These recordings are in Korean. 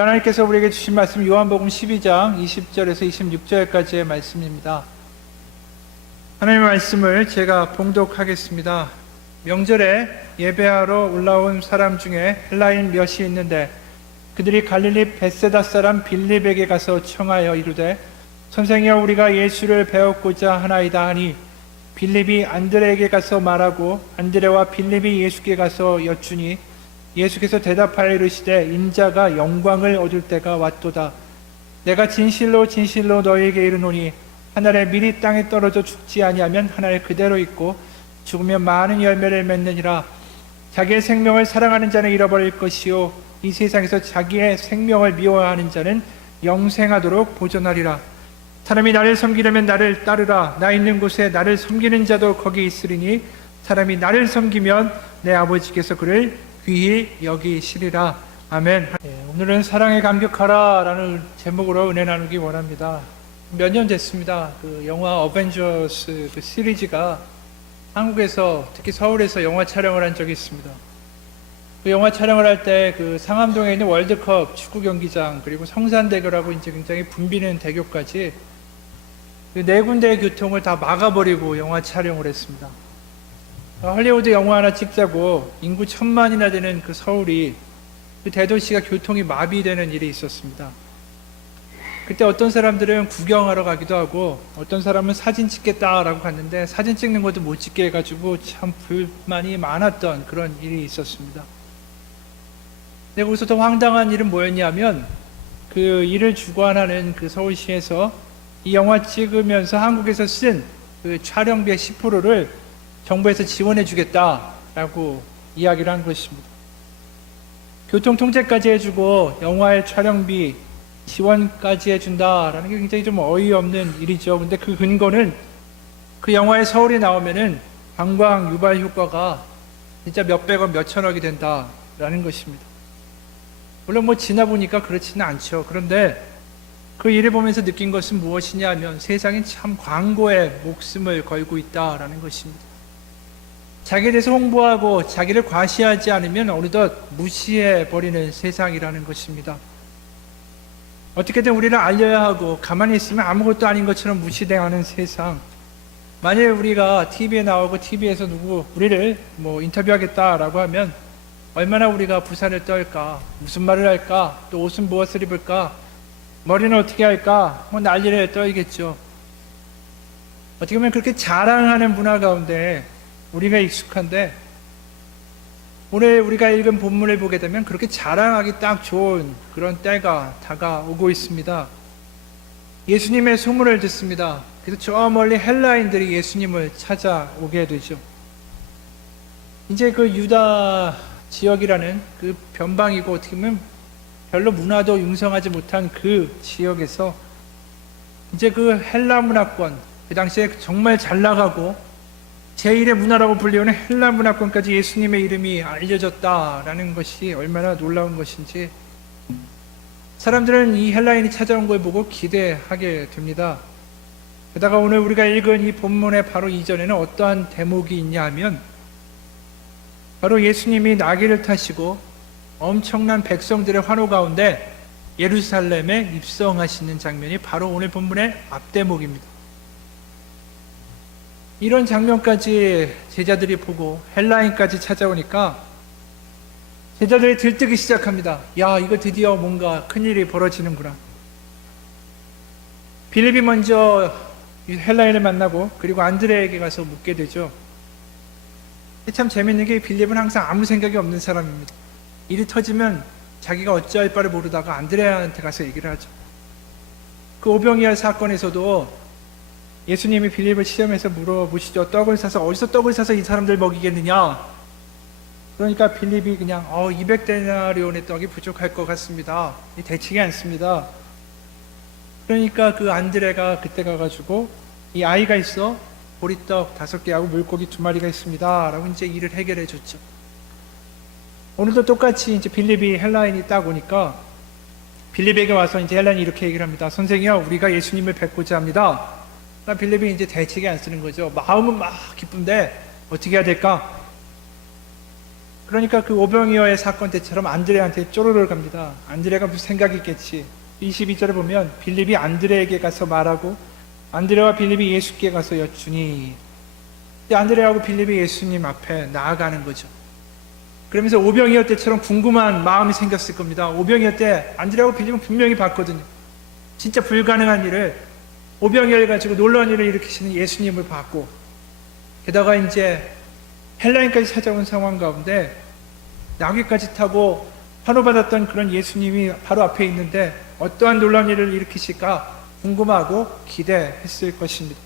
하나님께서 우리에게 주신 말씀 요한복음 12장 20절에서 26절까지의 말씀입니다. 하나님의 말씀을 제가 봉독하겠습니다. 명절에 예배하러 올라온 사람 중에 헬라인 몇이 있는데 그들이 갈릴리 벳세다 사람 빌립에게 가서 청하여 이르되 선생이여 우리가 예수를 배웠고자 하나이다 하니 빌립이 안드레에게 가서 말하고 안드레와 빌립이 예수께 가서 여쭈니 예수께서 대답하여 이르시되 인자가 영광을 얻을 때가 왔도다. 내가 진실로 진실로 너희에게 이르노니 한 알에 밀이 땅에 떨어져 죽지 아니하면 한 알 그대로 있고 죽으면 많은 열매를 맺느니라. 자기의 생명을 사랑하는 자는 잃어버릴 것이요 이 세상에서 자기의 생명을 미워하는 자는 영생하도록 보존하리라. 사람이 나를 섬기려면 나를 따르라. 나 있는 곳에 나를 섬기는 자도 거기 있으리니 사람이 나를 섬기면 내 아버지께서 그를 귀히 여기시리라. 아멘. 오늘은 사랑에 감격하라 라는 제목으로 은혜 나누기 원합니다. 몇 년 됐습니다. 그 영화 어벤져스 그 시리즈가 한국에서 특히 서울에서 영화 촬영을 한 적이 있습니다. 그 영화 촬영을 할 때 그 상암동에 있는 월드컵 축구 경기장 그리고 성산대교라고 이제 굉장히 붐비는 대교까지 그 네 군데의 교통을 다 막아버리고 영화 촬영을 했습니다. 할리우드 영화 하나 찍자고 인구 1000만이나 되는 그 서울이 그 대도시가 교통이 마비되는 일이 있었습니다. 그때 어떤 사람들은 구경하러 가기도 하고 어떤 사람은 사진 찍겠다라고 갔는데 사진 찍는 것도 못 찍게 해가지고 참 불만이 많았던 그런 일이 있었습니다. 근데 거기서 더 황당한 일은 뭐였냐면 그 일을 주관하는 그 서울시에서 이 영화 찍으면서 한국에서 쓴 그 촬영비의 10%를 정부에서 지원해 주겠다라고 이야기를 한 것입니다. 교통 통제까지 해주고 영화의 촬영비 지원까지 해준다라는 게 굉장히 좀 어이없는 일이죠. 근데 그 근거는 그 영화에 서울이 나오면은 관광 유발 효과가 진짜 몇백억 몇천억이 된다라는 것입니다. 물론 뭐 지나보니까 그렇지는 않죠. 그런데 그 일을 보면서 느낀 것은 무엇이냐 하면 세상이 참 광고에 목숨을 걸고 있다라는 것입니다. 자기에 대해서 홍보하고 자기를 과시하지 않으면 어느덧 무시해버리는 세상이라는 것입니다. 어떻게든 우리를 알려야 하고 가만히 있으면 아무것도 아닌 것처럼 무시당하는 세상. 만약에 우리가 TV에 나오고 TV에서 누구 우리를 뭐 인터뷰하겠다라고 하면 얼마나 우리가 부산을 떨까, 무슨 말을 할까, 또 옷은 무엇을 입을까, 머리는 어떻게 할까, 뭐 난리를 떨겠죠. 어떻게 보면 그렇게 자랑하는 문화 가운데 우리가 익숙한데 오늘 우리가 읽은 본문을 보게 되면 그렇게 자랑하기 딱 좋은 그런 때가 다가오고 있습니다. 예수님의 소문을 듣습니다. 그래서 저 멀리 헬라인들이 예수님을 찾아오게 되죠. 이제 그 유다 지역이라는 그 변방이고 어떻게 보면 별로 문화도 융성하지 못한 그 지역에서 이제 그 헬라 문화권, 그 당시에 정말 잘 나가고 제1의 문화라고 불리우는 헬라 문화권까지 예수님의 이름이 알려졌다라는 것이 얼마나 놀라운 것인지 사람들은 이 헬라인이 찾아온 걸 보고 기대하게 됩니다. 게다가 오늘 우리가 읽은 이 본문의 바로 이전에는 어떠한 대목이 있냐 하면 바로 예수님이 나귀를 타시고 엄청난 백성들의 환호 가운데 예루살렘에 입성하시는 장면이 바로 오늘 본문의 앞대목입니다. 이런 장면까지 제자들이 보고 헬라인까지 찾아오니까 제자들이 들뜨기 시작합니다. 야, 이거 드디어 뭔가 큰일이 벌어지는구나. 빌립이 먼저 헬라인을 만나고 그리고 안드레에게 가서 묻게 되죠. 참 재밌는 게 빌립은 항상 아무 생각이 없는 사람입니다. 일이 터지면 자기가 어찌할 바를 모르다가 안드레한테 가서 얘기를 하죠. 그 오병이어 사건에서도 예수님이 빌립을 시험해서 물어보시죠. 떡을 사서 어디서 떡을 사서 이 사람들 먹이겠느냐. 그러니까 빌립이 그냥 200데나리온의 떡이 부족할 것 같습니다. 대치기 않습니다. 그러니까 그 안드레가 그때 가가지고 이 아이가 있어 보리떡 5개하고 물고기 2마리가 있습니다 라고 이제 일을 해결해 줬죠. 오늘도 똑같이 이제 빌립이 헬라인이 딱 오니까 빌립에게 와서 이제 헬라인이 이렇게 얘기를 합니다. 선생이요, 우리가 예수님을 뵙고자 합니다. 빌립이 이제 대책이 안 쓰는 거죠. 마음은 막 기쁜데 어떻게 해야 될까? 그러니까 그 오병이어의 사건 때처럼 안드레한테 쪼르르 갑니다. 안드레가 무슨 생각이 있겠지. 22절에 보면 빌립이 안드레에게 가서 말하고 안드레와 빌립이 예수께 가서 여쭈니, 안드레하고 빌립이 예수님 앞에 나아가는 거죠. 그러면서 오병이어 때처럼 궁금한 마음이 생겼을 겁니다. 오병이어 때 안드레하고 빌립은 분명히 봤거든요. 진짜 불가능한 일을, 오병이어를 가지고 놀라운 일을 일으키시는 예수님을 봤고, 게다가 이제 헬라인까지 찾아온 상황 가운데 나귀까지 타고 환호받았던 그런 예수님이 바로 앞에 있는데 어떠한 놀라운 일을 일으키실까 궁금하고 기대했을 것입니다.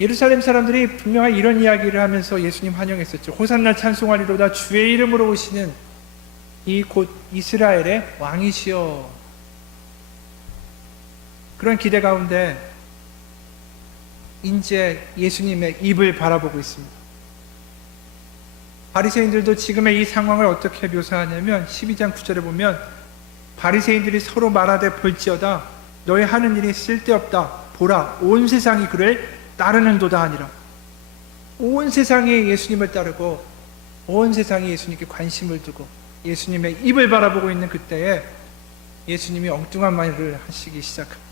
예루살렘 사람들이 분명히 이런 이야기를 하면서 예수님 환영했었죠. 호산나 찬송하리로다, 주의 이름으로 오시는 이 곧 이스라엘의 왕이시여. 그런 기대 가운데 이제 예수님의 입을 바라보고 있습니다. 바리새인들도 지금의 이 상황을 어떻게 묘사하냐면 12장 9절에 보면 바리새인들이 서로 말하되 볼지어다, 너희 하는 일이 쓸데없다. 보라, 온 세상이 그를 따르는도다 하니라. 온 세상이 예수님을 따르고 온 세상이 예수님께 관심을 두고 예수님의 입을 바라보고 있는 그때에 예수님이 엉뚱한 말을 하시기 시작합니다.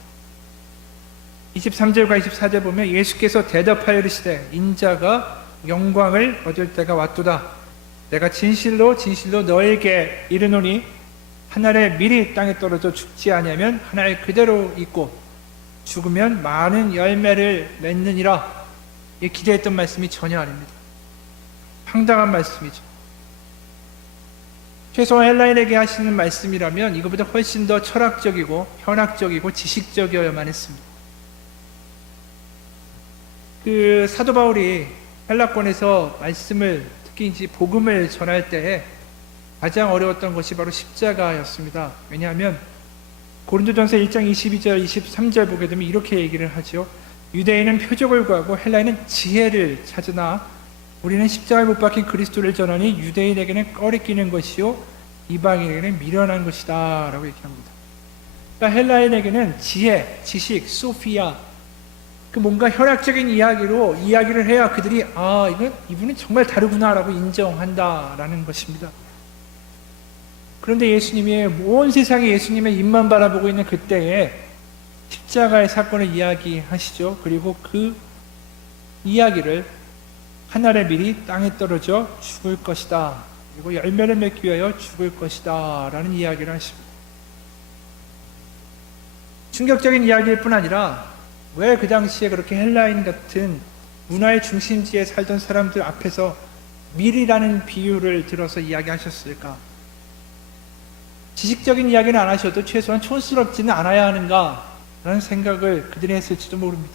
23절과 24절 보면 예수께서 대답하여 이르시되 인자가 영광을 얻을 때가 왔도다. 내가 진실로 진실로 너에게 이르노니 한 알의 밀이 땅에 떨어져 죽지 아니하면 한 알 그대로 있고 죽으면 많은 열매를 맺느니라. 기대했던 말씀이 전혀 아닙니다. 황당한 말씀이죠. 최소한 헬라인에게 하시는 말씀이라면 이것보다 훨씬 더 철학적이고 현학적이고 지식적이어야만 했습니다. 그 사도 바울이 헬라권에서 말씀을, 특히 이제 복음을 전할 때에 가장 어려웠던 것이 바로 십자가였습니다. 왜냐하면 고린도전서 1장 22절 23절 보게 되면 이렇게 얘기를 하죠. 유대인은 표적을 구하고 헬라인은 지혜를 찾으나 우리는 십자가에 못 박힌 그리스도를 전하니 유대인에게는 꺼리끼는 것이요 이방인에게는 미련한 것이다 라고 얘기합니다. 그러니까 헬라인에게는 지혜, 지식, 소피아, 그 뭔가 현학적인 이야기로 이야기를 해야 그들이 이분은 정말 다르구나 라고 인정한다라는 것입니다. 그런데 예수님이 온 세상이 예수님의 입만 바라보고 있는 그때에 십자가의 사건을 이야기하시죠. 그리고 그 이야기를 한 알의 밀이 땅에 떨어져 죽을 것이다, 그리고 열매를 맺기 위하여 죽을 것이다 라는 이야기를 하십니다. 충격적인 이야기일 뿐 아니라 왜 그 당시에 그렇게 헬라인 같은 문화의 중심지에 살던 사람들 앞에서 밀이라는 비유를 들어서 이야기하셨을까? 지식적인 이야기는 안 하셔도 최소한 촌스럽지는 않아야 하는가 라는 생각을 그들이 했을지도 모릅니다.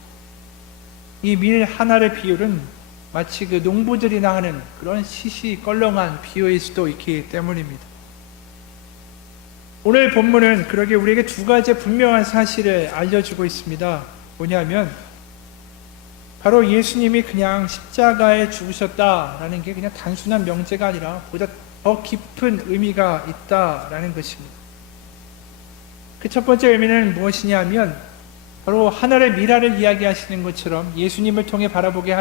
이 밀 하나의 비율은 마치 그 농부들이나 하는 그런 시시껄렁한 비유일 수도 있기 때문입니다. 오늘 본문은 그러게 우리에게 두 가지 분명한 사실을 알려주고 있습니다. 뭐냐면 바로 예수님이 그냥 십자가에 죽으셨다라는 게 그냥 단순한 명제가 아니라 보다 더 깊은 의미가 있다라는 것입니다. 그 첫 번째 의미는 무엇이냐면 바로 하늘의 미라를 이야기하시는 것처럼 예수님을 통해 바라보게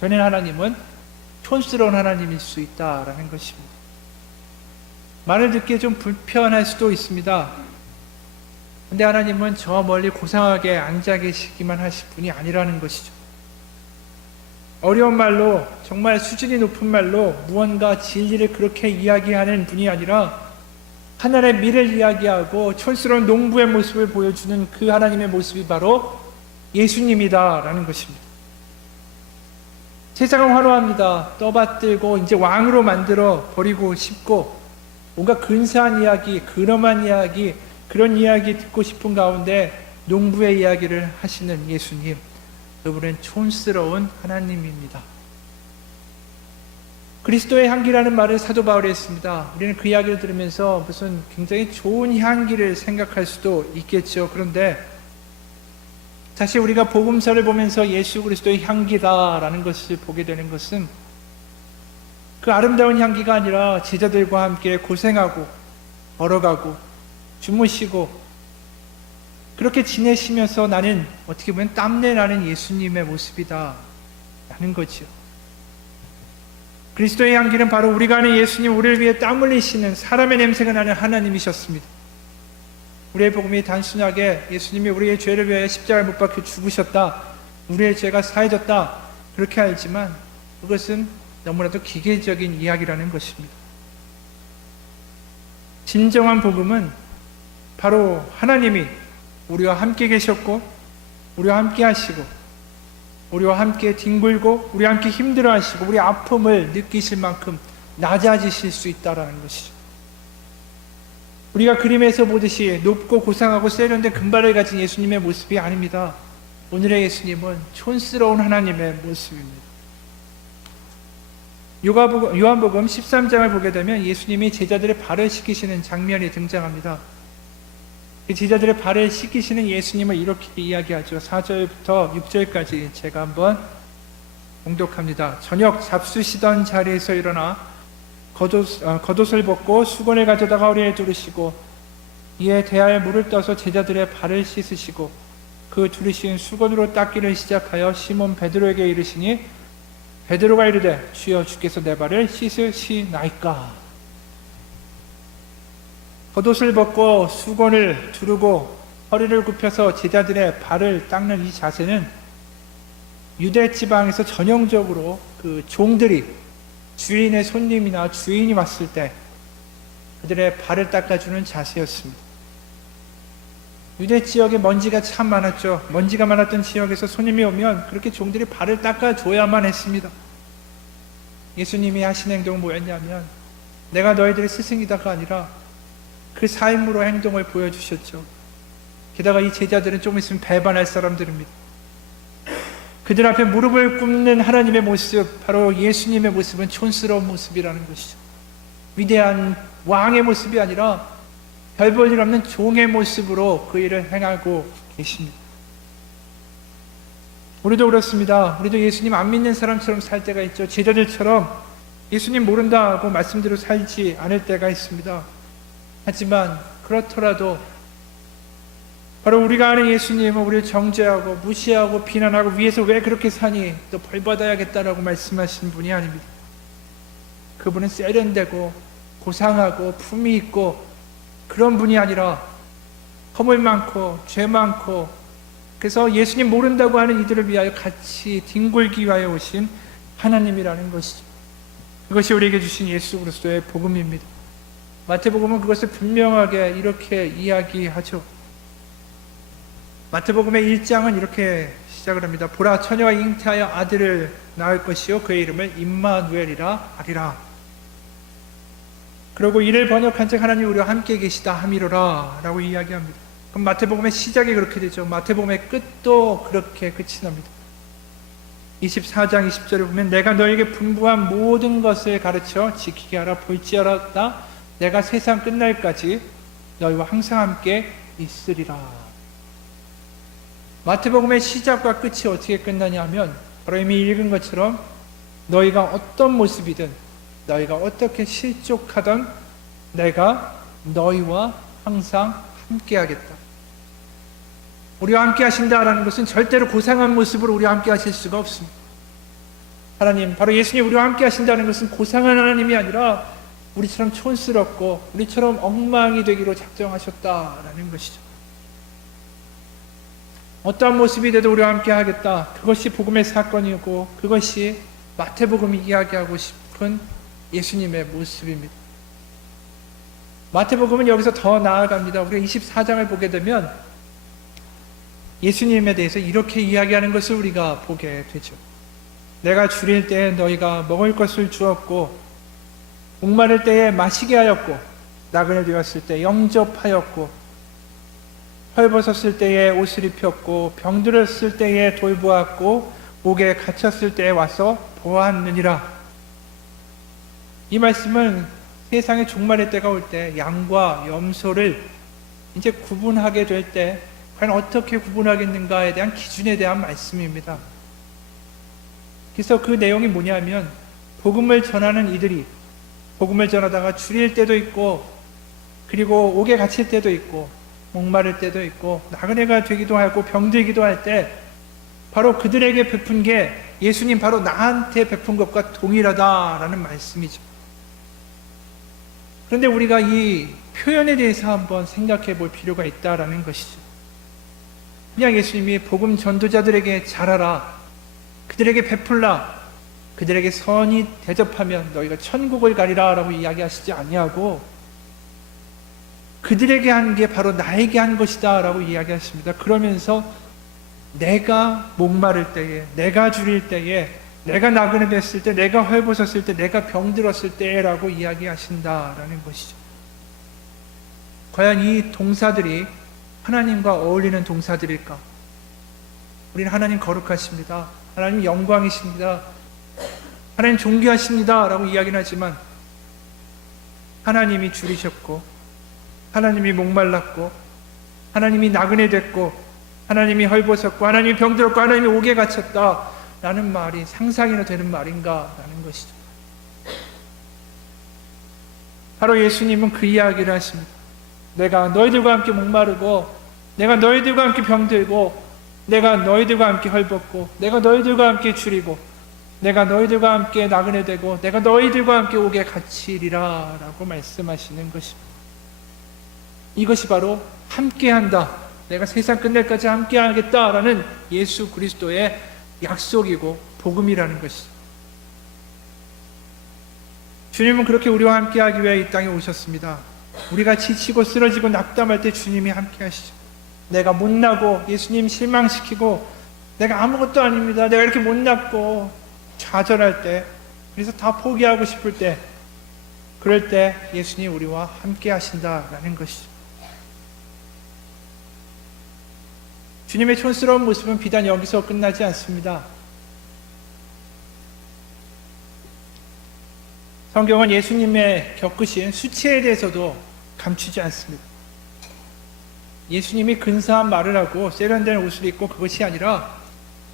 되는 하나님은 촌스러운 하나님일 수 있다라는 것입니다. 말을 듣기에 좀 불편할 수도 있습니다. 근데 하나님은 저 멀리 고상하게 앉아 계시기만 하실 분이 아니라는 것이죠. 어려운 말로, 정말 수준이 높은 말로 무언가 진리를 그렇게 이야기하는 분이 아니라 하늘의 미를 이야기하고 촌스러운 농부의 모습을 보여주는 그 하나님의 모습이 바로 예수님이다라는 것입니다. 세상은 환호합니다. 떠받들고 이제 왕으로 만들어 버리고 싶고 뭔가 근사한 이야기, 근엄한 이야기, 그런 이야기 듣고 싶은 가운데 농부의 이야기를 하시는 예수님, 그분은 촌스러운 하나님입니다. 그리스도의 향기라는 말을 사도 바울이 했습니다. 우리는 그 이야기를 들으면서 무슨 굉장히 좋은 향기를 생각할 수도 있겠죠. 그런데 사실 우리가 복음서를 보면서 예수 그리스도의 향기다라는 것을 보게 되는 것은 그 아름다운 향기가 아니라 제자들과 함께 고생하고 걸어가고 주무시고 그렇게 지내시면서 나는 어떻게 보면 땀내 나는 예수님의 모습이다 라는 거죠. 그리스도의 향기는 바로 우리가 아는 예수님, 우리를 위해 땀 흘리시는 사람의 냄새가 나는 하나님이셨습니다. 우리의 복음이 단순하게 예수님이 우리의 죄를 위하여 십자가에 못 박혀 죽으셨다, 우리의 죄가 사해졌다, 그렇게 알지만 그것은 너무나도 기계적인 이야기라는 것입니다. 진정한 복음은 바로 하나님이 우리와 함께 계셨고, 우리와 함께 하시고, 우리와 함께 뒹굴고, 우리와 함께 힘들어 하시고, 우리 아픔을 느끼실 만큼 낮아지실 수 있다는 것이죠. 우리가 그림에서 보듯이 높고 고상하고 세련된 금발을 가진 예수님의 모습이 아닙니다. 오늘의 예수님은 촌스러운 하나님의 모습입니다. 요한복음 13장을 보게 되면 예수님이 제자들의 발을 씻기시는 장면이 등장합니다. 제자들의 발을 씻기시는 예수님을 이렇게 이야기하죠. 4절부터 6절까지 제가 한번 봉독합니다. 저녁 잡수시던 자리에서 일어나 겉옷을 벗고 수건을 가져다가 허리에 두르시고 이에 대야에 물을 떠서 제자들의 발을 씻으시고 그 두르신 수건으로 닦기를 시작하여 시몬 베드로에게 이르시니 베드로가 이르되 주여 주께서 내 발을 씻으시나이까. 겉옷을 벗고 수건을 두르고 허리를 굽혀서 제자들의 발을 닦는 이 자세는 유대 지방에서 전형적으로 그 종들이 주인의 손님이나 주인이 왔을 때 그들의 발을 닦아주는 자세였습니다. 유대 지역에 먼지가 참 많았죠. 먼지가 많았던 지역에서 손님이 오면 그렇게 종들이 발을 닦아줘야만 했습니다. 예수님이 하신 행동은 뭐였냐면 내가 너희들의 스승이다가 아니라 그 삶으로 행동을 보여주셨죠. 게다가 이 제자들은 좀 있으면 배반할 사람들입니다. 그들 앞에 무릎을 꿇는 하나님의 모습, 바로 예수님의 모습은 촌스러운 모습이라는 것이죠. 위대한 왕의 모습이 아니라 별 볼 일 없는 종의 모습으로 그 일을 행하고 계십니다. 우리도 그렇습니다. 우리도 예수님 안 믿는 사람처럼 살 때가 있죠. 제자들처럼 예수님 모른다고 말씀대로 살지 않을 때가 있습니다. 하지만 그렇더라도 바로 우리가 아는 예수님은 우리를 정죄하고 무시하고 비난하고 위에서 왜 그렇게 사니? 또 벌 받아야겠다라고 말씀하신 분이 아닙니다. 그분은 세련되고 고상하고 품위 있고 그런 분이 아니라 허물 많고 죄 많고 그래서 예수님 모른다고 하는 이들을 위하여 같이 뒹굴기 위하여 오신 하나님이라는 것이죠. 그것이 우리에게 주신 예수 그리스도의 복음입니다. 마태복음은 그것을 분명하게 이렇게 이야기하죠. 마태복음의 1장은 이렇게 시작을 합니다. 보라, 처녀가 잉태하여 아들을 낳을 것이요 그의 이름을 임마누엘이라 하리라. 그리고 이를 번역한 즉 하나님 우리와 함께 계시다 함이로라 라고 이야기합니다. 그럼 마태복음의 시작이 그렇게 되죠. 마태복음의 끝도 그렇게 끝이 납니다. 24장 20절에 보면 내가 너에게 분부한 모든 것을 가르쳐 지키게 하라. 볼지어다 내가 세상 끝날까지 너희와 항상 함께 있으리라. 마태복음의 시작과 끝이 어떻게 끝나냐 하면 바로 이미 읽은 것처럼 너희가 어떤 모습이든 너희가 어떻게 실족하든 내가 너희와 항상 함께 하겠다. 우리와 함께 하신다라는 것은 절대로 고상한 모습으로 우리와 함께 하실 수가 없습니다. 하나님, 바로 예수님 우리와 함께 하신다는 것은 고상한 하나님이 아니라 우리처럼 촌스럽고 우리처럼 엉망이 되기로 작정하셨다라는 것이죠. 어떠한 모습이 돼도 우리와 함께 하겠다. 그것이 복음의 사건이고 그것이 마태복음이 이야기하고 싶은 예수님의 모습입니다. 마태복음은 여기서 더 나아갑니다. 우리가 24장을 보게 되면 예수님에 대해서 이렇게 이야기하는 것을 우리가 보게 되죠. 내가 줄일 때에 너희가 먹을 것을 주었고 목마를 때에 마시게 하였고 나그네 되었을 때 영접하였고 헐벗었을 때에 옷을 입혔고 병들었을 때에 돌보았고 옥에 갇혔을 때에 와서 보았느니라. 이 말씀은 세상의 종말의 때가 올 때 양과 염소를 이제 구분하게 될 때 과연 어떻게 구분하겠는가에 대한 기준에 대한 말씀입니다. 그래서 그 내용이 뭐냐면 복음을 전하는 이들이 복음을 전하다가 줄일 때도 있고 그리고 옥에 갇힐 때도 있고 목마를 때도 있고 나그네가 되기도 하고 병들기도 할 때 바로 그들에게 베푼 게 예수님 바로 나한테 베푼 것과 동일하다라는 말씀이죠. 그런데 우리가 이 표현에 대해서 한번 생각해 볼 필요가 있다라는 것이죠. 그냥 예수님이 복음 전도자들에게 잘하라, 그들에게 베풀라, 그들에게 선히 대접하면 너희가 천국을 가리라 라고 이야기하시지 아니하고 그들에게 한 게 바로 나에게 한 것이다 라고 이야기하십니다. 그러면서 내가 목마를 때에, 내가 줄일 때에, 내가 나그네 됐을 때, 내가 헐벗었을 때, 내가 병들었을 때라고 이야기하신다라는 것이죠. 과연 이 동사들이 하나님과 어울리는 동사들일까? 우리는 하나님 거룩하십니다, 하나님 영광이십니다, 하나님 존귀하십니다 라고 이야기는 하지만 하나님이 줄이셨고, 하나님이 목말랐고, 하나님이 나그네 됐고, 하나님이 헐벗었고, 하나님이 병들었고, 하나님이 옥에 갇혔다 라는 말이 상상이나 되는 말인가 라는 것이죠. 바로 예수님은 그 이야기를 하십니다. 내가 너희들과 함께 목마르고, 내가 너희들과 함께 병들고, 내가 너희들과 함께 헐벗고, 내가 너희들과 함께 줄이고, 내가 너희들과 함께 나그네 되고, 내가 너희들과 함께 옥에 갇히리라 라고 말씀하시는 것입니다. 이것이 바로 함께한다, 내가 세상 끝날까지 함께하겠다라는 예수 그리스도의 약속이고 복음이라는 것이죠. 주님은 그렇게 우리와 함께하기 위해 이 땅에 오셨습니다. 우리가 지치고 쓰러지고 낙담할 때 주님이 함께하시죠. 내가 못나고 예수님 실망시키고 내가 아무것도 아닙니다, 내가 이렇게 못났고 좌절할 때, 그래서 다 포기하고 싶을 때, 그럴 때 예수님 우리와 함께 하신다라는 것이죠. 주님의 촌스러운 모습은 비단 여기서 끝나지 않습니다. 성경은 예수님의 겪으신 수치에 대해서도 감추지 않습니다. 예수님이 근사한 말을 하고 세련된 옷을 입고 그것이 아니라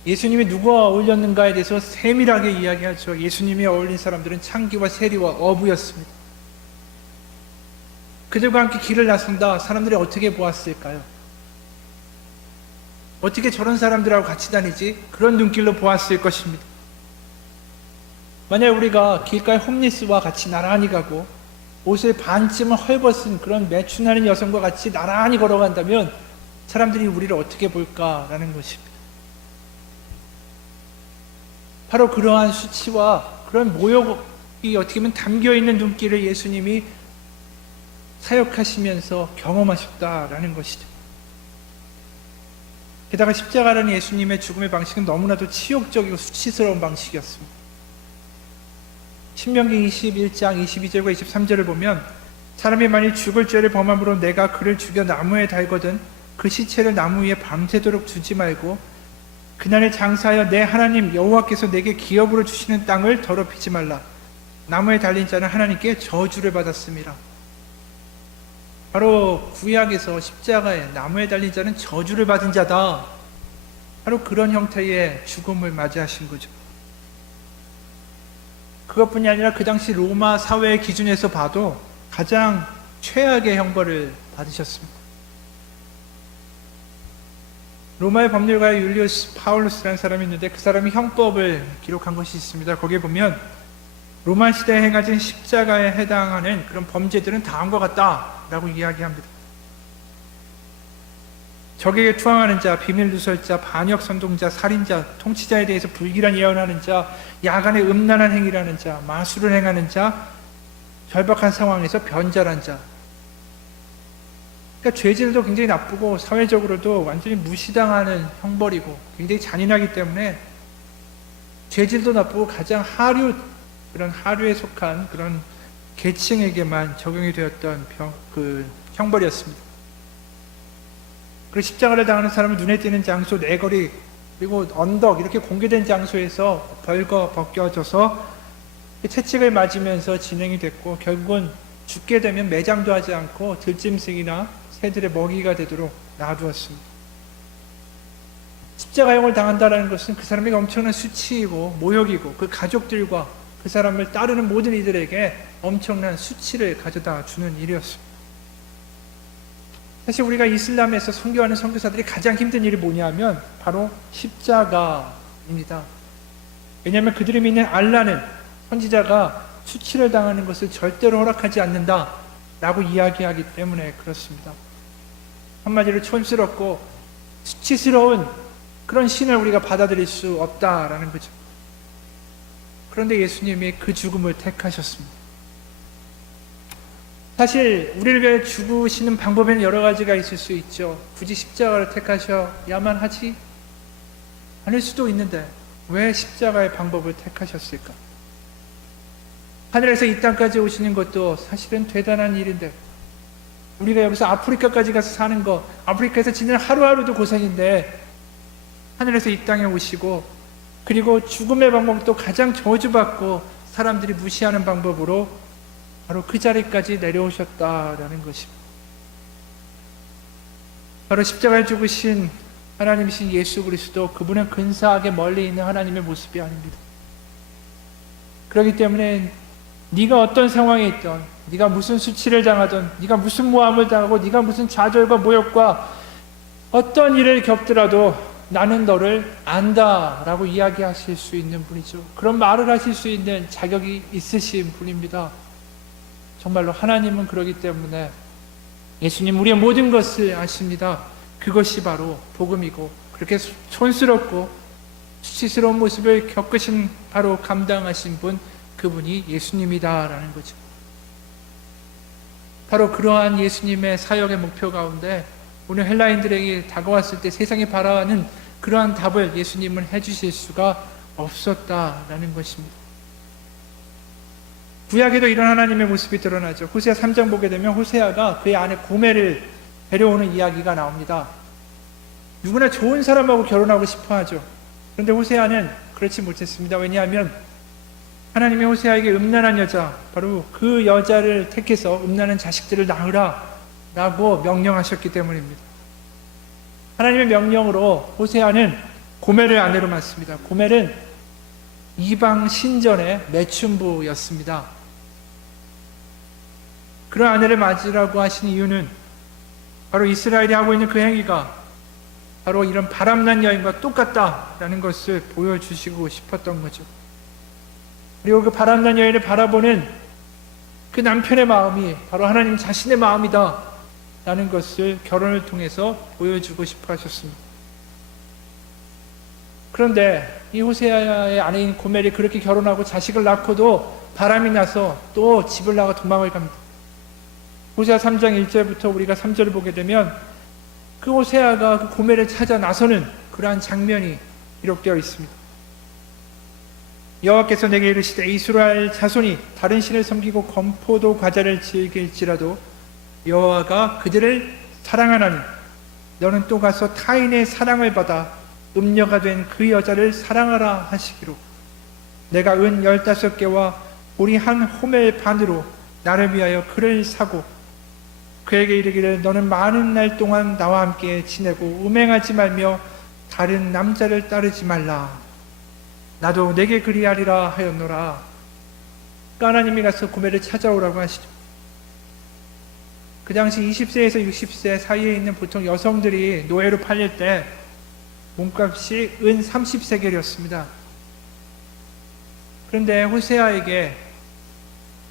예수님이 누구와 어울렸는가에 대해서 세밀하게 이야기하죠. 예수님이 어울린 사람들은 창기와 세리와 어부였습니다. 그들과 함께 길을 나선다. 사람들이 어떻게 보았을까요? 어떻게 저런 사람들하고 같이 다니지? 그런 눈길로 보았을 것입니다. 만약 우리가 길가에 홈리스와 같이 나란히 가고 옷을 반쯤은 헐벗은 그런 매춘하는 여성과 같이 나란히 걸어간다면 사람들이 우리를 어떻게 볼까라는 것입니다. 바로 그러한 수치와 그런 모욕이 어떻게 보면 담겨있는 눈길을 예수님이 사역하시면서 경험하셨다라는 것이죠. 게다가 십자가라는 예수님의 죽음의 방식은 너무나도 치욕적이고 수치스러운 방식이었습니다. 신명기 21장 22절과 23절을 보면 사람이 만일 죽을 죄를 범함으로 내가 그를 죽여 나무에 달거든 그 시체를 나무 위에 밤새도록 두지 말고 그날에 장사하여 내 하나님 여호와께서 내게 기업으로 주시는 땅을 더럽히지 말라. 나무에 달린 자는 하나님께 저주를 받았습니다. 바로 구약에서 십자가에 나무에 달린 자는 저주를 받은 자다, 바로 그런 형태의 죽음을 맞이하신 거죠. 그것뿐이 아니라 그 당시 로마 사회의 기준에서 봐도 가장 최악의 형벌을 받으셨습니다. 로마의 법률가의 율리우스 파울루스라는 사람이 있는데 그 사람이 형법을 기록한 것이 있습니다. 거기에 보면 로마 시대에 행하진 십자가에 해당하는 그런 범죄들은 다음과 같다라고 이야기합니다. 적에게 투항하는 자, 비밀누설자, 반역선동자, 살인자, 통치자에 대해서 불길한 예언하는 자, 야간에 음란한 행위를 하는 자, 마술을 행하는 자, 절박한 상황에서 변절한 자. 그러니까 죄질도 굉장히 나쁘고 사회적으로도 완전히 무시당하는 형벌이고 굉장히 잔인하기 때문에 죄질도 나쁘고 가장 하류, 그런 하류에 속한 그런 계층에게만 적용이 되었던 형벌이었습니다. 그리고 십자가를 당하는 사람은 눈에 띄는 장소, 내거리, 그리고 언덕, 이렇게 공개된 장소에서 벗겨져서 채찍을 맞으면서 진행이 됐고 결국은 죽게 되면 매장도 하지 않고 들짐승이나 새들의 먹이가 되도록 놔두었습니다. 십자가형을 당한다는 것은 그 사람에게 엄청난 수치이고 모욕이고 그 가족들과 그 사람을 따르는 모든 이들에게 엄청난 수치를 가져다 주는 일이었습니다. 사실 우리가 이슬람에서 선교하는 선교사들이 가장 힘든 일이 뭐냐면 바로 십자가입니다. 왜냐하면 그들이 믿는 알라는 선지자가 수치를 당하는 것을 절대로 허락하지 않는다 라고 이야기하기 때문에 그렇습니다. 한마디로 촌스럽고 수치스러운 그런 신을 우리가 받아들일 수 없다라는 거죠. 그런데 예수님이 그 죽음을 택하셨습니다. 사실 우리를 위해 죽으시는 방법에는 여러 가지가 있을 수 있죠. 굳이 십자가를 택하셔야만 하지 않을 수도 있는데 왜 십자가의 방법을 택하셨을까? 하늘에서 이 땅까지 오시는 것도 사실은 대단한 일인데, 우리가 여기서 아프리카까지 가서 사는 거, 아프리카에서 지내는 하루하루도 고생인데 하늘에서 이 땅에 오시고, 그리고 죽음의 방법도 가장 저주받고 사람들이 무시하는 방법으로 바로 그 자리까지 내려오셨다라는 것입니다. 바로 십자가에 죽으신 하나님이신 예수 그리스도, 그분은 근사하게 멀리 있는 하나님의 모습이 아닙니다. 그렇기 때문에 네가 어떤 상황에 있던, 네가 무슨 수치를 당하던, 네가 무슨 모함을 당하고, 네가 무슨 좌절과 모욕과 어떤 일을 겪더라도 나는 너를 안다 라고 이야기하실 수 있는 분이죠. 그런 말을 하실 수 있는 자격이 있으신 분입니다. 정말로 하나님은 그러기 때문에 예수님 우리의 모든 것을 아십니다. 그것이 바로 복음이고, 그렇게 촌스럽고 수치스러운 모습을 겪으신, 바로 감당하신 분, 그분이 예수님이다라는 거죠. 바로 그러한 예수님의 사역의 목표 가운데 오늘 헬라인들에게 다가왔을 때 세상이 바라는 그러한 답을 예수님은 해주실 수가 없었다라는 것입니다. 구약에도 이런 하나님의 모습이 드러나죠. 호세아 3장 보게 되면 호세아가 그의 아내 고멜을 데려오는 이야기가 나옵니다. 누구나 좋은 사람하고 결혼하고 싶어 하죠. 그런데 호세아는 그렇지 못했습니다. 왜냐하면 하나님이 호세아에게 음란한 여자, 바로 그 여자를 택해서 음란한 자식들을 낳으라 라고 명령하셨기 때문입니다. 하나님의 명령으로 호세아는 고멜을 아내로 맞습니다. 고멜은 이방 신전의 매춘부였습니다. 그런 아내를 맞으라고 하신 이유는 바로 이스라엘이 하고 있는 그 행위가 바로 이런 바람난 여인과 똑같다라는 것을 보여주시고 싶었던 거죠. 그리고 그 바람난 여인을 바라보는 그 남편의 마음이 바로 하나님 자신의 마음이다 라는 것을 결혼을 통해서 보여주고 싶어 하셨습니다. 그런데 이 호세아의 아내인 고멜이 그렇게 결혼하고 자식을 낳고도 바람이 나서 또 집을 나가 도망을 갑니다. 호세아 3장 1절부터 우리가 3절을 보게 되면 그 호세아가 그 고멜을 찾아 나서는 그러한 장면이 기록되어 있습니다. 여호와께서 내게 이르시되 이스라엘 자손이 다른 신을 섬기고 건포도 과자를 즐길지라도 여호와가 그들을 사랑하나니 너는 또 가서 타인의 사랑을 받아 음녀가 된 그 여자를 사랑하라 하시기로 내가 은 15개와 보리 한 호멜 반으로 나를 위하여 그를 사고 그에게 이르기를 너는 많은 날 동안 나와 함께 지내고 음행하지 말며 다른 남자를 따르지 말라. 나도 내게 그리하리라 하였노라. 하나님이 가서 고멜을 찾아오라고 하시죠. 그 당시 20세에서 60세 사이에 있는 보통 여성들이 노예로 팔릴 때 몸값이 은 30세겔이었습니다. 그런데 호세아에게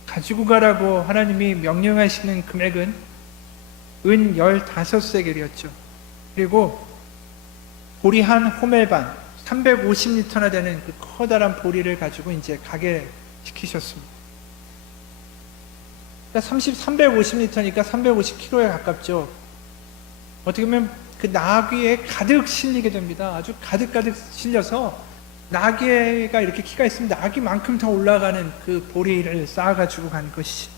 가지고 가라고 하나님이 명령하시는 금액은 은 15세겔이었죠. 그리고 보리 한 호멜반 350리터나 되는 그 커다란 보리를 가지고 이제 가게 시키셨습니다. 그러니까 350리터니까 350kg에 가깝죠. 어떻게 보면 그 나귀에 가득 실리게 됩니다. 아주 가득 실려서 나귀가 이렇게 키가 있으면 나귀만큼 더 올라가는 그 보리를 쌓아가지고 간 것이지.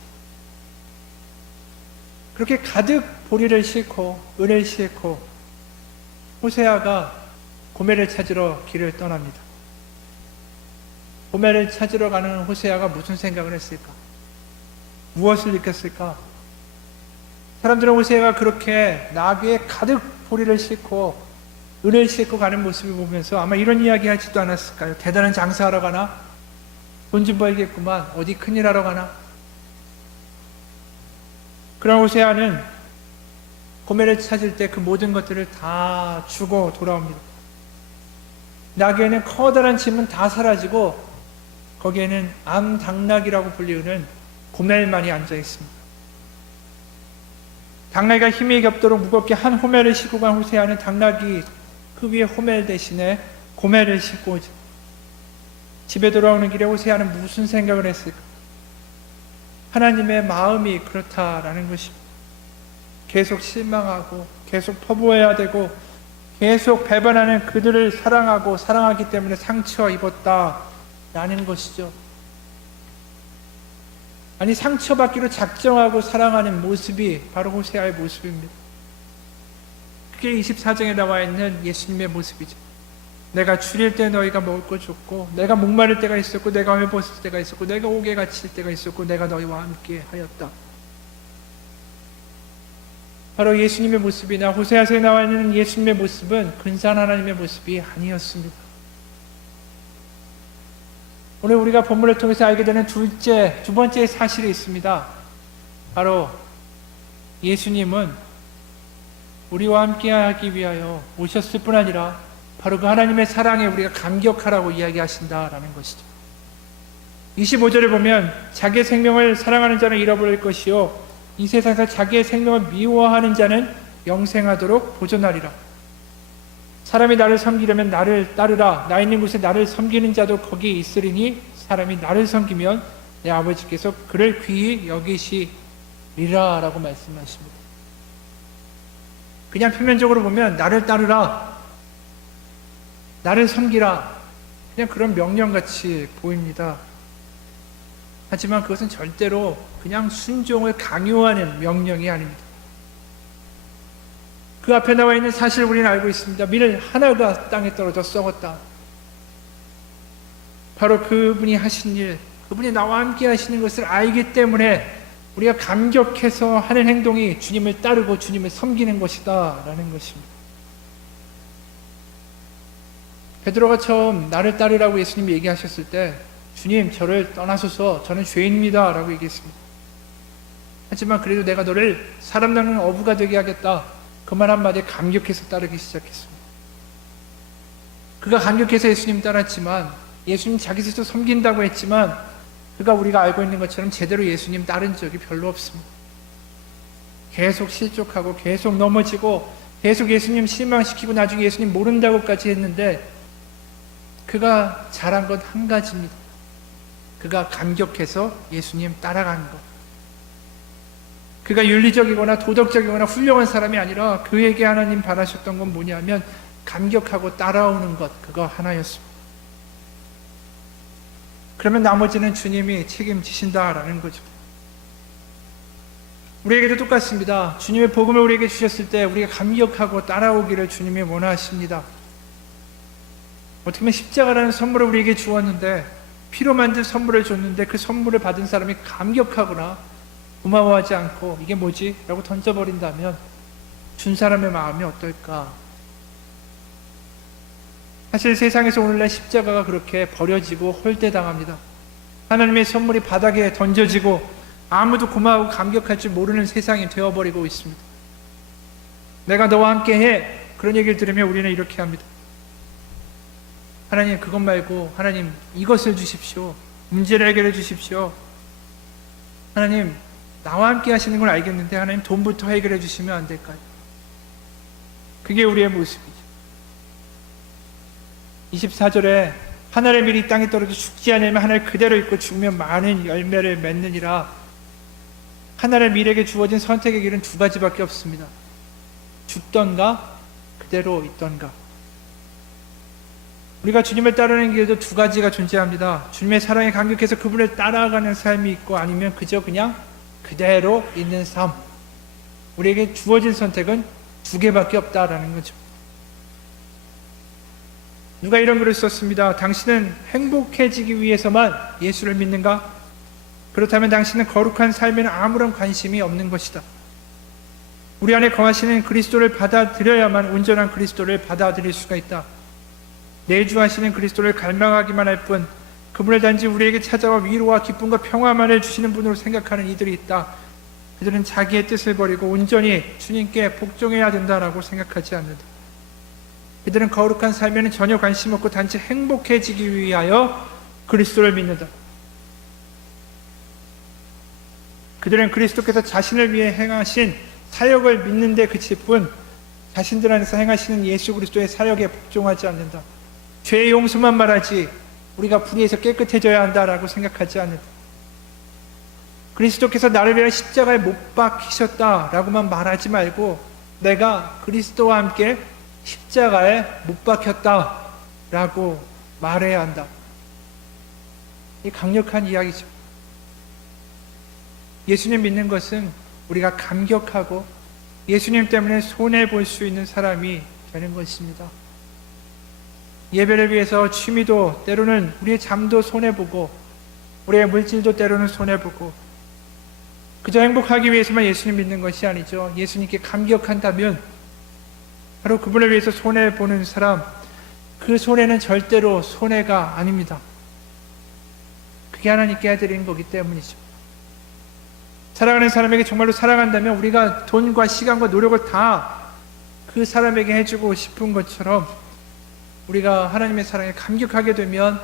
그렇게 가득 보리를 싣고 은을 싣고 호세아가 고멜을 찾으러 길을 떠납니다. 고멜을 찾으러 가는 호세아가 무슨 생각을 했을까? 무엇을 느꼈을까? 사람들은 호세아가 그렇게 나귀에 가득 보리를 싣고 은을 싣고 가는 모습을 보면서 아마 이런 이야기 하지도 않았을까요? 대단한 장사하러 가나? 돈 좀 벌겠구만. 어디 큰일 하러 가나? 그런 호세아는 고멜을 찾을 때 그 모든 것들을 다 주고 돌아옵니다. 나귀에는 커다란 짐은 다 사라지고 거기에는 암당나귀라고 불리우는 고멜만이 앉아 있습니다. 당나귀가 힘이 겹도록 무겁게 한 호멜을 싣고 간 호세아는 당나귀 그 위에 호멜 대신에 고멜을 싣고 집에 돌아오는 길에 호세아는 무슨 생각을 했을까? 하나님의 마음이 그렇다라는 것입니다. 계속 실망하고 계속 터부어야 되고 계속 배반하는 그들을 사랑하고 사랑하기 때문에 상처 입었다라는 것이죠. 아니, 상처받기로 작정하고 사랑하는 모습이 바로 호세아의 모습입니다. 그게 24장에 나와 있는 예수님의 모습이죠. 내가 줄일 때 너희가 먹을 거 줬고, 내가 목마를 때가 있었고, 내가 회벗을 때가 있었고, 내가 옥에 갇힐 때가 있었고, 내가 너희와 함께 하였다. 바로 예수님의 모습이나 호세아서에 나와 있는 예수님의 모습은 근사한 하나님의 모습이 아니었습니다. 오늘 우리가 본문을 통해서 알게 되는 두 번째 사실이 있습니다. 바로 예수님은 우리와 함께 하기 위하여 오셨을 뿐 아니라 바로 그 하나님의 사랑에 우리가 감격하라고 이야기하신다라는 것이죠. 25절을 보면 자기의 생명을 사랑하는 자는 잃어버릴 것이요 이 세상에서 자기의 생명을 미워하는 자는 영생하도록 보존하리라. 사람이 나를 섬기려면 나를 따르라. 나 있는 곳에 나를 섬기는 자도 거기 있으리니 사람이 나를 섬기면 내 아버지께서 그를 귀히 여기시리라 라고 말씀하십니다. 그냥 표면적으로 보면 나를 따르라, 나를 섬기라, 그냥 그런 명령같이 보입니다. 하지만 그것은 절대로 그냥 순종을 강요하는 명령이 아닙니다. 그 앞에 나와 있는 사실을 우리는 알고 있습니다. 밀 하나가 땅에 떨어져 썩었다. 바로 그분이 하신 일, 그분이 나와 함께 하시는 것을 알기 때문에 우리가 감격해서 하는 행동이 주님을 따르고 주님을 섬기는 것이다 라는 것입니다. 베드로가 처음 나를 따르라고 예수님이 얘기하셨을 때 주님, 저를 떠나소서, 저는 죄인입니다 라고 얘기했습니다. 하지만 그래도 내가 너를 사람 낚는 어부가 되게 하겠다, 그 말 한마디에 감격해서 따르기 시작했습니다. 그가 감격해서 예수님 따랐지만, 예수님 자기 스스로 섬긴다고 했지만, 그가 우리가 알고 있는 것처럼 제대로 예수님 따른 적이 별로 없습니다. 계속 실족하고 계속 넘어지고 계속 예수님 실망시키고 나중에 예수님 모른다고까지 했는데, 그가 잘한 건 한 가지입니다. 그가 감격해서 예수님 따라간 것. 그가 윤리적이거나 도덕적이거나 훌륭한 사람이 아니라 그에게 하나님 바라셨던 건 뭐냐면 감격하고 따라오는 것, 그거 하나였습니다. 그러면 나머지는 주님이 책임지신다라는 거죠. 우리에게도 똑같습니다. 주님의 복음을 우리에게 주셨을 때 우리가 감격하고 따라오기를 주님이 원하십니다. 어떻게 보면 십자가라는 선물을 우리에게 주었는데, 피로 만든 선물을 줬는데 그 선물을 받은 사람이 감격하거나 고마워하지 않고 이게 뭐지? 라고 던져버린다면 준 사람의 마음이 어떨까? 사실 세상에서 오늘날 십자가가 그렇게 버려지고 홀대당합니다. 하나님의 선물이 바닥에 던져지고 아무도 고마워하고 감격할 줄 모르는 세상이 되어버리고 있습니다. 내가 너와 함께 해, 그런 얘기를 들으면 우리는 이렇게 합니다. 하나님, 그것 말고 하나님 이것을 주십시오. 문제를 해결해 주십시오. 하나님, 나와 함께 하시는 걸 알겠는데 하나님 돈부터 해결해 주시면 안 될까요? 그게 우리의 모습이죠. 24절에 하늘의 밀이 땅에 떨어져 죽지 않으면 하늘 그대로 있고 죽으면 많은 열매를 맺느니라. 하늘의 밀에게 주어진 선택의 길은 두 가지밖에 없습니다. 죽던가 그대로 있던가. 우리가 주님을 따르는 길도 두 가지가 존재합니다. 주님의 사랑에 감격해서 그분을 따라가는 삶이 있고, 아니면 그저 그냥 그대로 있는 삶. 우리에게 주어진 선택은 두 개밖에 없다라는 거죠. 누가 이런 글을 썼습니다. 당신은 행복해지기 위해서만 예수를 믿는가? 그렇다면 당신은 거룩한 삶에는 아무런 관심이 없는 것이다. 우리 안에 거하시는 그리스도를 받아들여야만 온전한 그리스도를 받아들일 수가 있다. 내주하시는 그리스도를 갈망하기만 할 뿐, 그분을 단지 우리에게 찾아와 위로와 기쁨과 평화만을 주시는 분으로 생각하는 이들이 있다. 그들은 자기의 뜻을 버리고 온전히 주님께 복종해야 된다라고 생각하지 않는다. 그들은 거룩한 삶에는 전혀 관심 없고 단지 행복해지기 위하여 그리스도를 믿는다. 그들은 그리스도께서 자신을 위해 행하신 사역을 믿는 데 그칠 뿐 자신들 안에서 행하시는 예수 그리스도의 사역에 복종하지 않는다. 죄의 용서만 말하지 우리가 불의에서 깨끗해져야 한다라고 생각하지 않는다. 그리스도께서 나를 위해 십자가에 못 박히셨다라고만 말하지 말고 내가 그리스도와 함께 십자가에 못 박혔다라고 말해야 한다. 이 강력한 이야기죠. 예수님 믿는 것은 우리가 감격하고 예수님 때문에 손해볼 수 있는 사람이 되는 것입니다. 예배를 위해서 취미도 때로는 우리의 잠도 손해보고 우리의 물질도 때로는 손해보고 그저 행복하기 위해서만 예수님 믿는 것이 아니죠. 예수님께 감격한다면 바로 그분을 위해서 손해보는 사람, 그 손해는 절대로 손해가 아닙니다. 그게 하나님께 해드린 거기 때문이죠. 사랑하는 사람에게 정말로 사랑한다면 우리가 돈과 시간과 노력을 다 그 사람에게 해주고 싶은 것처럼 우리가 하나님의 사랑에 감격하게 되면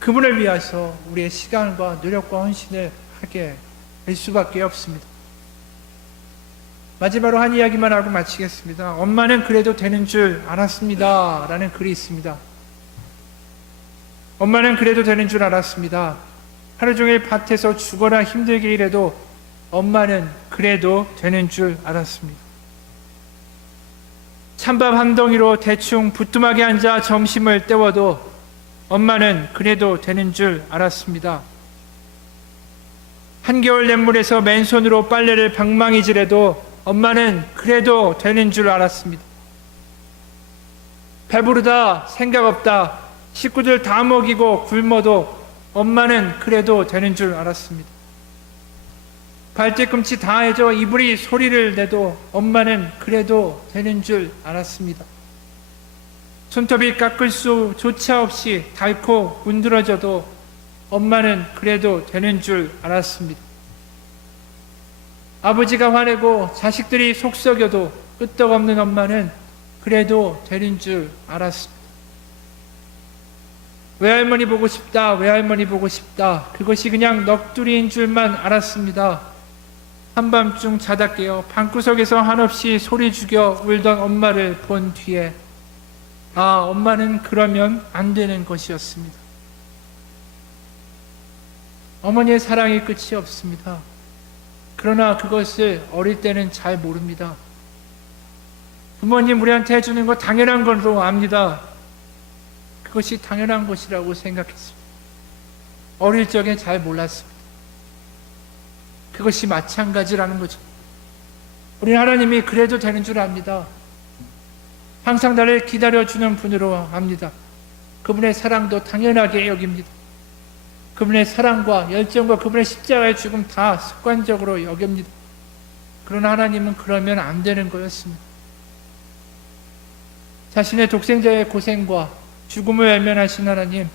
그분을 위해서 우리의 시간과 노력과 헌신을 하게 될 수밖에 없습니다. 마지막으로 한 이야기만 하고 마치겠습니다. 엄마는 그래도 되는 줄 알았습니다 라는 글이 있습니다. 엄마는 그래도 되는 줄 알았습니다. 하루 종일 밭에서 죽어라 힘들게 일해도 엄마는 그래도 되는 줄 알았습니다. 찬밥 한 덩이로 대충 부뚜막에 앉아 점심을 때워도 엄마는 그래도 되는 줄 알았습니다. 한겨울 냇물에서 맨손으로 빨래를 방망이질해도 엄마는 그래도 되는 줄 알았습니다. 배부르다, 생각 없다, 식구들 다 먹이고 굶어도 엄마는 그래도 되는 줄 알았습니다. 발뒤꿈치 다 해져 이불이 소리를 내도 엄마는 그래도 되는 줄 알았습니다. 손톱이 깎을 수조차 없이 닳고 문드러져도 엄마는 그래도 되는 줄 알았습니다. 아버지가 화내고 자식들이 속썩여도 끄떡없는 엄마는 그래도 되는 줄 알았습니다. 외할머니 보고 싶다, 외할머니 보고 싶다, 그것이 그냥 넋두리인 줄만 알았습니다. 한밤중 자다 깨어 방구석에서 한없이 소리 죽여 울던 엄마를 본 뒤에 엄마는 그러면 안 되는 것이었습니다. 어머니의 사랑이 끝이 없습니다. 그러나 그것을 어릴 때는 잘 모릅니다. 부모님 우리한테 해주는 거 당연한 걸로 압니다. 그것이 당연한 것이라고 생각했습니다. 어릴 적에 잘 몰랐습니다. 그것이 마찬가지라는 거죠. 우리는 하나님이 그래도 되는 줄 압니다. 항상 나를 기다려주는 분으로 압니다. 그분의 사랑도 당연하게 여깁니다. 그분의 사랑과 열정과 그분의 십자가의 죽음 다 습관적으로 여깁니다. 그러나 하나님은 그러면 안 되는 거였습니다. 자신의 독생자의 고생과 죽음을 외면하신 하나님,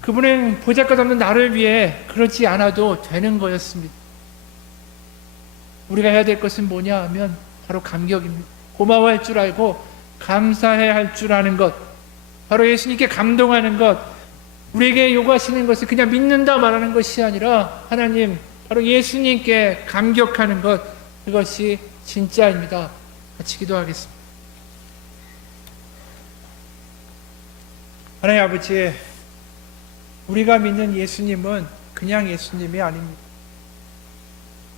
그분은 보잘것없는 나를 위해 그러지 않아도 되는 거였습니다. 우리가 해야 될 것은 뭐냐 하면 바로 감격입니다. 고마워할 줄 알고 감사해야 할 줄 아는 것, 바로 예수님께 감동하는 것, 우리에게 요구하시는 것을 그냥 믿는다 말하는 것이 아니라 하나님, 바로 예수님께 감격하는 것, 그것이 진짜입니다. 같이 기도하겠습니다. 하나님 아버지, 우리가 믿는 예수님은 그냥 예수님이 아닙니다.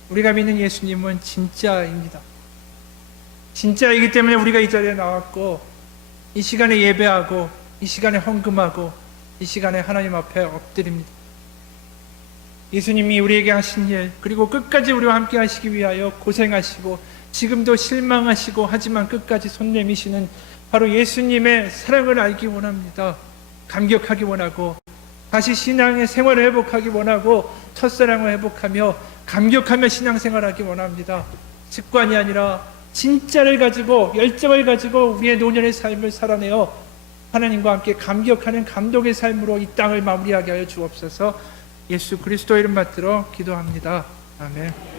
우리가 믿는 예수님은 진짜입니다. 진짜이기 때문에 우리가 이 자리에 나왔고 이 시간에 예배하고 이 시간에 헌금하고 이 시간에 하나님 앞에 엎드립니다. 예수님이 우리에게 하신 일, 그리고 끝까지 우리와 함께 하시기 위하여 고생하시고 지금도 실망하시고 하지만 끝까지 손 내미시는 바로 예수님의 사랑을 알기 원합니다. 감격하기 원하고 다시 신앙의 생활을 회복하기 원하고 첫사랑을 회복하며 감격하며 신앙생활하기 원합니다. 습관이 아니라 진짜를 가지고 열정을 가지고 우리의 노년의 삶을 살아내어 하나님과 함께 감격하는 감독의 삶으로 이 땅을 마무리하게 하여 주옵소서. 예수 그리스도 이름 받들어 기도합니다. 아멘.